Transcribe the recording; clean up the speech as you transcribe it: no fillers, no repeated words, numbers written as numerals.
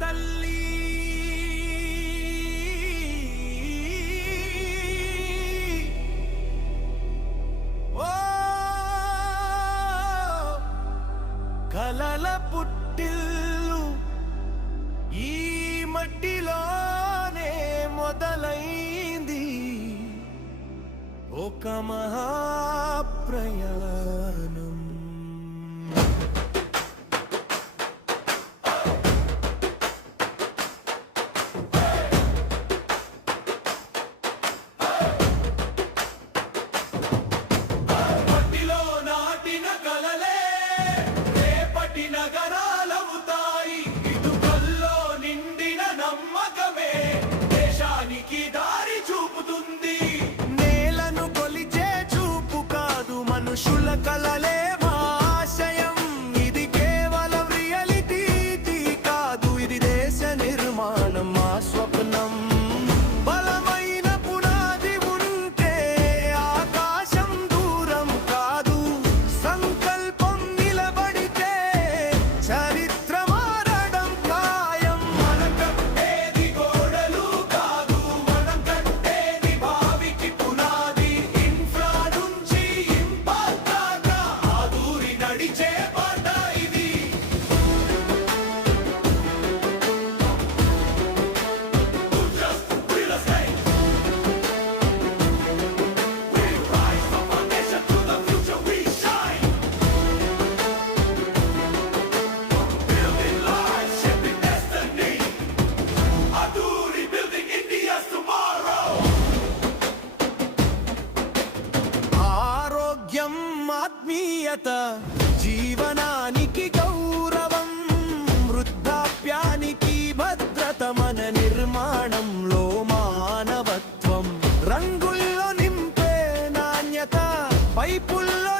తల్లి ఓ కలల పుట్టిల్లు ఈ మట్టిలోనే మొదలైంది ఒక మహాప్రయాణం. నగరాలవుతాయి ఇటుకల్లో నిండిన నమ్మకమే దేశానికి దారి చూపుతుంది. నేలను కొలిచే చూపు కాదు మనుషుల కలలే మా ఆశయం. ఇది కేవలం రియాలిటీ కాదు, ఇది దేశ నిర్మాణం మా స్వప్నం. బలమైన పునాది ఉంటే ఆకాశం దూరం కాదు, సంకల్పం నిలబడితే చరిత్ర మారడం ఖాయం. మనం కట్టేది గోడలు కాదు, మనం కట్టేది భావికి పునాది. ఇన్ఫ్రా నుంచి ఇంపాక్ట్ దాకా ఆదూరి నడిచే బాట ఇది. ఆరోగ్యం ఆత్మీయత జీవనానికి గౌరవం, వృద్ధాప్యానికి భద్రత మన నిర్మాణంలో మానవత్వం. రంగుల్లో నింపే నాణ్యత, పైపుల్లో